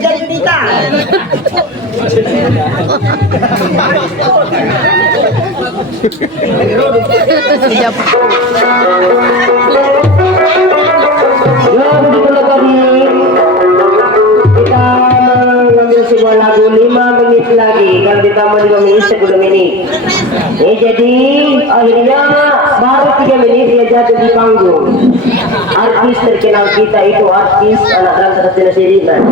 jadi kita. Siap. Ya begitulah tadi kita mengambil sebuah lagu 5 menit lagi. Kalau ditambah 5 menit 10 menit. Jadi akhirnya baru 3 menit dia jatuh di panggung. Artis terkenal kita itu artis anak rantau Sirinan.